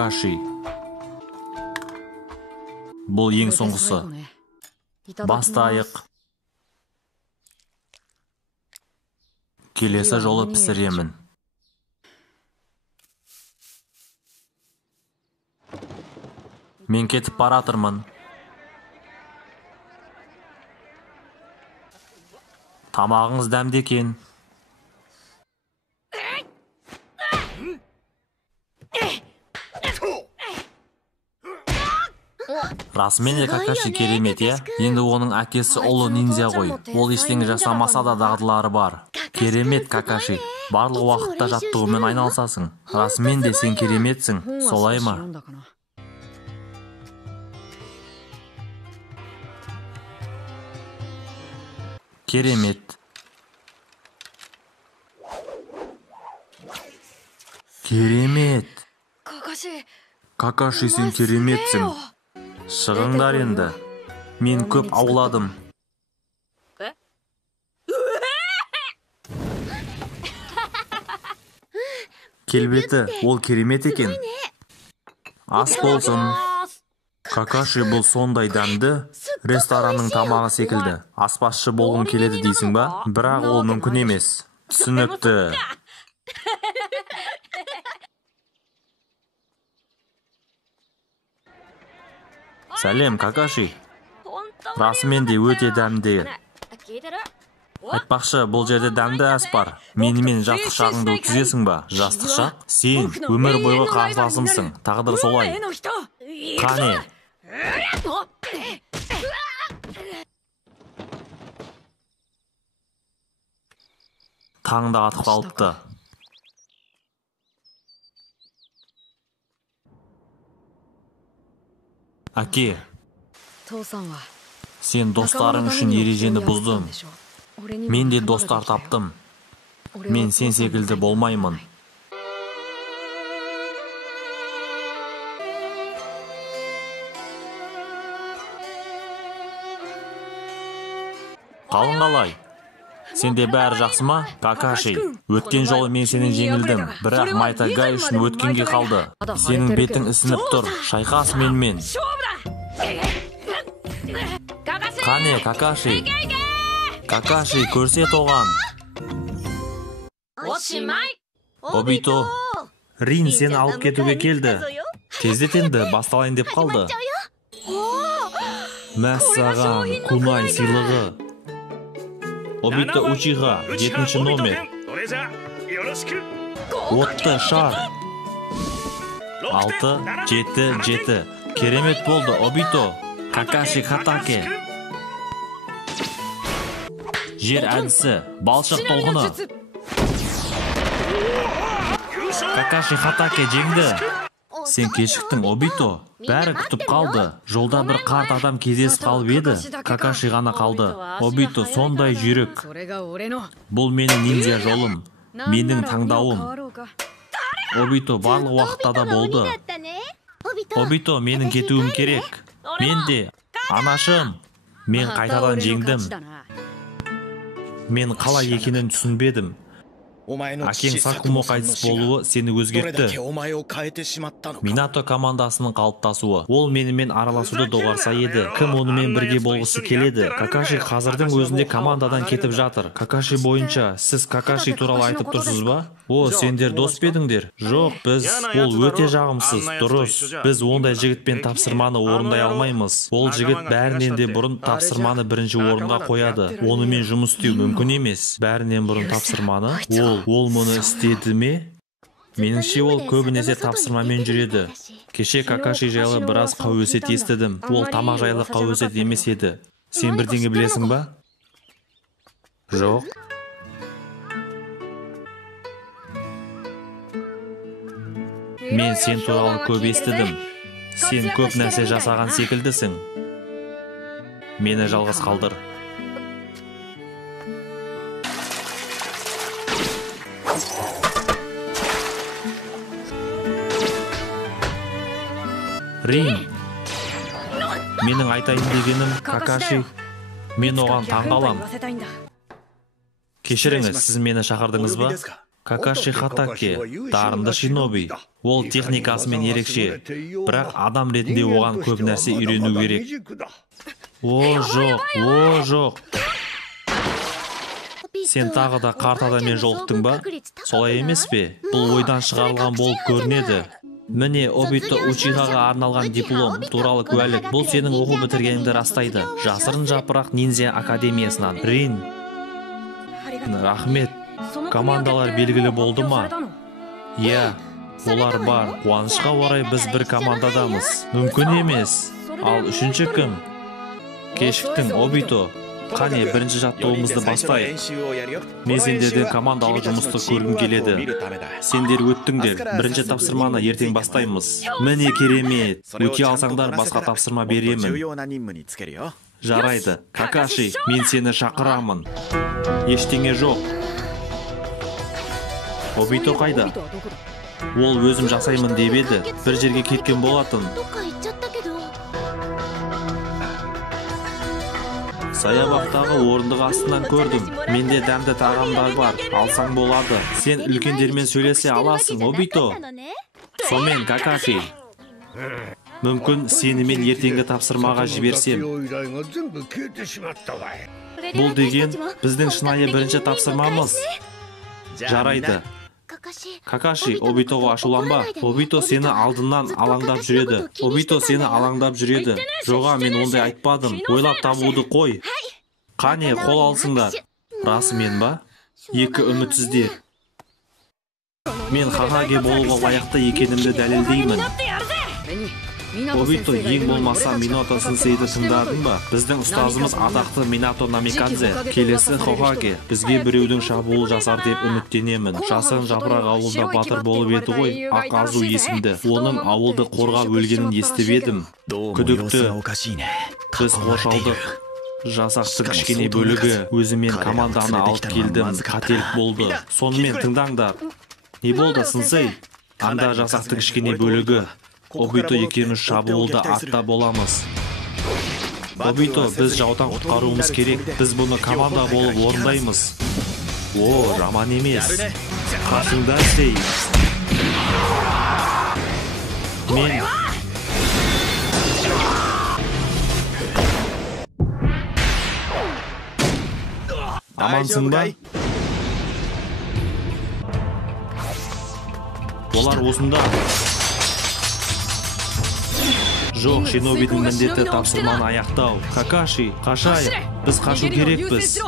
Какаши. Бұл ең соңғысы. Бастайық. Келесі жолы пісіремін. Мен кетіп баратырмын. Тамағыңыз дәмді екен. Расымен де Какаши керемет, е? Енді оның әкесі ұлы ниндзя ғой. Ол ештеңе жасамаса да дағдылары бар. Керемет, Какаши. Барлық уақытта жаттығумен айналысасың. Расымен де сен кереметсің, солай ма? Керемет. Керемет. Какаши, сен кереметсің. Шығыңдар енді. Мен көп ауладым. Келбеті, ол керемет екен. Ас болсын. Какаши, бұл сондай дәмді, ресторанның тамағы секілді. Аспазшы болғым келеді дейсің ба? Бірақ ол мүмкін емес. Түсінікті. Сәлем, Какаши. Расымен де өте дәмді. Айтпақшы, бұл жерде дәмді ас бар. Менімен жастық шағыңды өткізесің ба? Жастық шақ? Сен өмір бойғы қарсыласымсың. Тағдыр солай. Қане? Таңда атып қалыпты. Әке, сен достарың үшін ережені бұздың. Мен де достар таптым. Мен сен секілді болмаймын. Қалың қалай? Сенде бәрі жақсы ма, Какаши? Өткен жолы мен сенен жеңілдім, бірақ Майта Гай үшін өткенге қалды. Сенің бетің ісініп тұр, шайқас менімен. Қане, Какаши? Какаши, көрсет оған. Обито, Рин сені алып кетуге келді. Тездетенді, басталайын деп қалды. Мәссаған, Кунай сыйлығы. Обито Учиха, 7-ші номер. Отты шар. 6, 7, 7. Керемет болды, Обито. Какаши Хатаке. Жер әдісі, балшық толғыны. Какаши Хатаке жеңді. Сен кешіктің, Обито. Бәрі күтіп қалды. Жолда бір қарт адам кездесіп қалып еді. Какаши ғана қалды. Обито, сондай жүйрік. Бұл менің ниндзя жолым. Менің таңдауым. Обито барлық уақытта да болды. Обито, менің кетуім керек. Мен де, анашым. Мен қайтадан жеңдім. Мен қалай екенін түсінбедім. Әкең Сакумо қайтыс болуы сені өзгертті. Минато командасының қалыптасуы. Ол менімен араласуды доғарса еді. Кім онымен бірге болғысы келеді? Какаши қазірдің өзінде командадан кетіп жатыр. Какаши бойынша, сіз Какаши туралы айтып тұрсыз ба? О, сендер дос педіңдер? Жоқ, біз, ол өте жағымсыз, дұрыс. Біз ондай жігітпен тапсырманы орындай алмаймыз. Ол жігіт бәрінен де бұрын тапсырманы бірінші орынға қояды. Онымен жұмыс істеу мүмкін емес. Бәрінен бұрын тапсырманы? Ол мұны істеді ме? Меніңше ол көбінесе тапсырмамен жүреді. Кеше Какаши жайлы біраз қауесет естідім. Ол тамақ жайлы қауесет емес еді. Сен бірдеңе білесің ба? Жоқ. Мен сен туралы көп естідім. Сен көп нәрсе жасаған секілдісің. Мені жалғыз қалдыр. Рин, менің айтайын дегенім, Какаши, мен оған таңғалам. Кешіріңіз, сіз мені шақырдыңыз ба? Какаши Хатаке, дарынды шиноби. Ол техникасымен ерекше, бірақ адам ретінде оған көп нәрсе үйрену керек. О, жоқ. Сен тағы да қарт адаммен жолықтың ба? Солай емес пе? Бұл ойдан шығарылған болып көрінеді. Міне, Обито Учихаға арналған диплом туралы куәлік. Бұл сенің оқу бітіргеніңді растайды. Жасырын жапырақ ниндзя академиясынан. Рин. Рахмет. Командалар белгілі болды ма? Иә, олар бар. Қуанышқа орай біз бір командадамыз. Мүмкін емес. Ал үшінші кім? Кешіктің, Обито. Қане, бірінші жаттығуымызды бастайық. Мен сендерден командалық жұмысты көргім келеді. Сендер өттіңдер. Бірінші тапсырманы ертең бастаймыз. Міне керемет. Өте алсаңдар басқа тапсырма беремін. Жарайды. Какаши, мен сені шақырамын. Ештеңе жоқ. Обито қайда? Ол өзім жасаймын деп еді. Бір жерге кеткен болатын. Саябақтағы орындық астынан көрдім. Менде дәмді тағамдар бар. Алсаң болады. Сен үлкендермен сөйлесе аласың, Обито. Сомен, Какаши. Мүмкін сені мен ертеңгі тапсырмаға жіберсем. Бұл деген біздің шынайы бірінші тапсырмамыз. Жарайды. Какаши, Обитоға ашуланба. Обито сені алдынан алаңдап жүреді. Жоға, мен ондай айтпадым. Ойлап табуды қой. Қане, қол алсыңдар. Расымен ба? Екі үмітсіздер. Мен Хакаге болуға лайықты екенімді дәлелдеймін. Обито, ең болмаса Минато сенсейді тыңдадың ба? Біздің ұстазымыз атақты Минато Намикадзе. Келесі Хокаге, бізге біреудің шабуыл жасар деп үміттенемін. Жасырын жапырақ ауылда батыр болып еді ғой, Ақазу есімді. Оның ауылды қорғап өлгенін естіп едім. Күдікті. Біз қоршалдық. Жасақтың кішкене бөлігі өзімен команданы алып келдім. Қателік болды. Сонымен тыңдаңдар. Не болды, сенсей? Анда жасақтың кішкене бөлігі. Обито екеуміз шабуылда артта боламыз. Обито, біз жаудан құтқаруымыз керек. Біз бұны команда болып орындаймыз. О, жаман емес. Қасыңда сей. Мен... Амансың ба? Олар осында. Жоқ, шинобидің міндеті тапсырманы аяқтау. Какаши, қашайық. Біз қашу керекпіз.